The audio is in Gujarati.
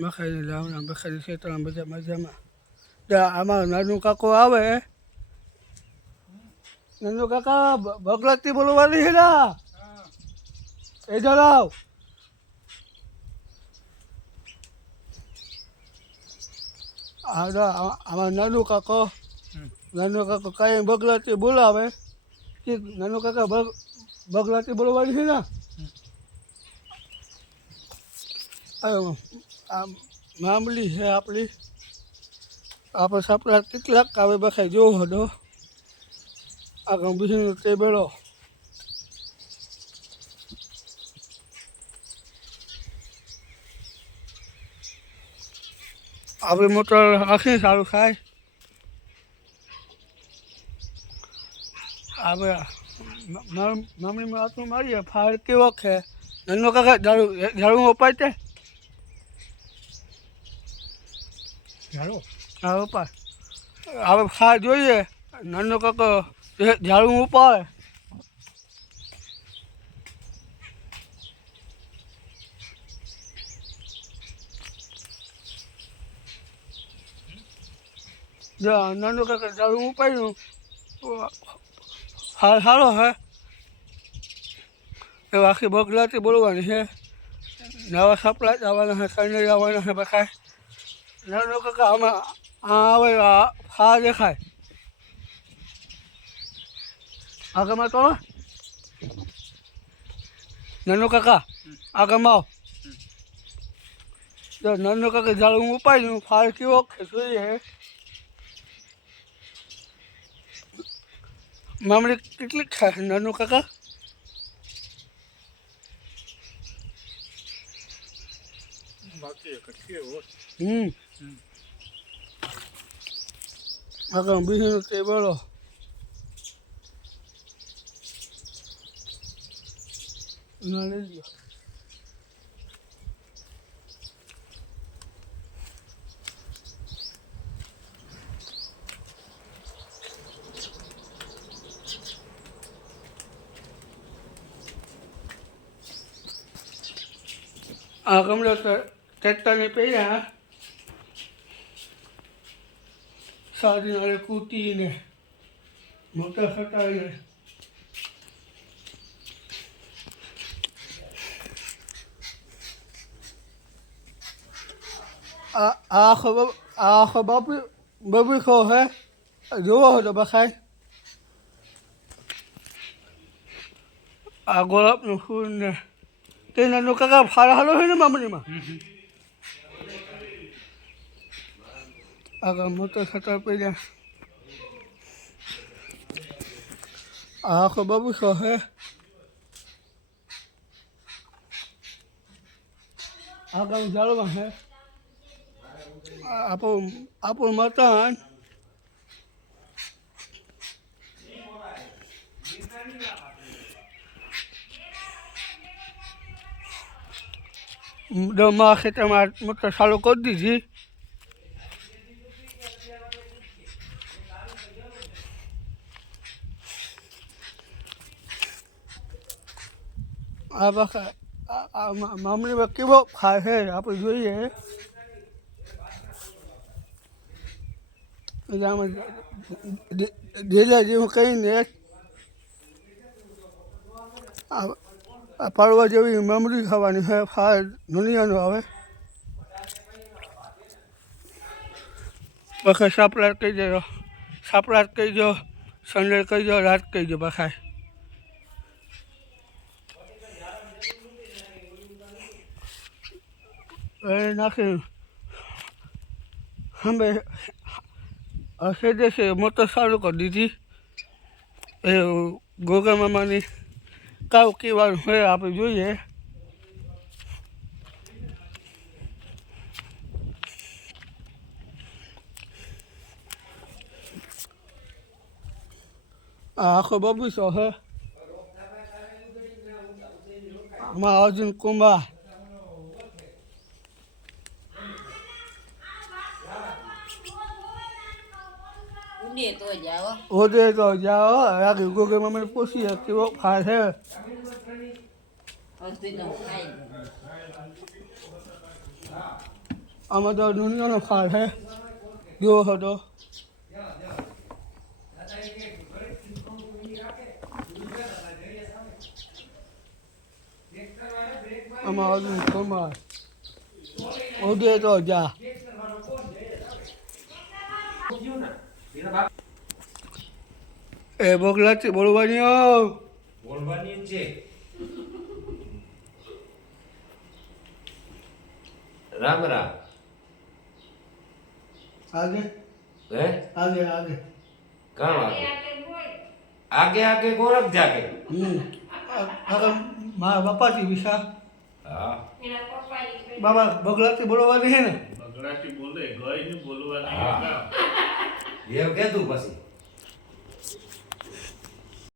મખાઈને લાવના બખાની ખેતરમાં બધા મજામાં. આમાં નાનું કાકો આવે. નાનું કાકા ભગલતી બોલવાની છે ને એ જણાવ. આમાં નાનું કાકો કાંઈ બગલાતી બોલાવે કે નાનું કાકા બગલાતી બોલવાની છે ને. આ મામલી છે આપણી. આપણે સાપડા કેટલાક આવે બખાઈ જોવો હતો આગળ બીજું તે બેડો. આપણે મોટર આખી સારું થાય. આપણે મામલીમાં આટલું મારીએ ફાળ કેવો છે. નાનો કાકા ઝાડું અપાય તે ઝાડું હા અપાય. આપણે ફાળ જોઈએ નાનો કાકો ઝાડું ઉપાડે. નાનો કાકા ઝાડું ઉપાડ્યું હાલ સારો હે. એ આખી બગલાતી બોલવાની છે. નવા સાપડા આવવાના છે કંઈ આવવાના છે બખાય. નાનો કાકા આમાં આવે ફા દેખાય આગળમાં તો નાનો કાકા આગળમાં આવ. નાનો કાકા ઝાડું ઉપાડ્યું ફાળ કેવો જોઈએ. મામલી કેટલીક થાય નાનું કાકા. આગળ બીજું તે બોલો. ના લઈ ગયો આ ગમલો ટ્રેક્ટરની પહેર્યા સાડીને કૂટીને મોટા ખટાવીને આખો બબીખો હે જોવો હતો બખાય. આ ગોળાપનું ફૂલ ને તે નાનું કાકા ફાળા હાલો છે ને મામલીમાં. આગળ મોટો ખતર પડ્યા આખો બબીખો હે. આગળ જાળવા હે આપણું મકાન. દમાં ખેતરમાં મોટર ચાલુ કરી દીધી. આ બખા મામલીમાં કેવો ફાય છે આપણે જોઈએ. આમાં ઢેલા જેવું કહીને પાડવા જેવી મમરી ખાવાની છે. ફાળ દુનિયાનો આવે બખાય. સાપડા કહી દો સાપડા કહી દો સંડે કહી દો રાત કહી દો બખાય. એ નાખી અમે હશે દેશે મોટર ચાલુ કરી દીધી. એ ગોગા મામાની કાવ કહેવાનું હોય આપણે જોઈએ. આ આખો બગીચો છે. આમાં અર્જુન કુમાર ઓદે તો જાઓ આગળ ગોગા મામાને પૂછીએ કેવો ફાળ છે. આમાં તો દુનિયાનો ફાળ છે જોવો છો તો આમાં અર્જુન કુમાર ઉદય તો જા એ બોગલાથી બોલવાની બોલવાની છે રામ રામ આગે હે આગે આગે કામ આગે આગે ગોરખ જાગે આગળ મારા બાપાથી વિશા હા બાબા બગલાથી બોલવાની છે ને બગડાટી બોલે ગઈ ને બોલવાની હા. એવું કીધું પછી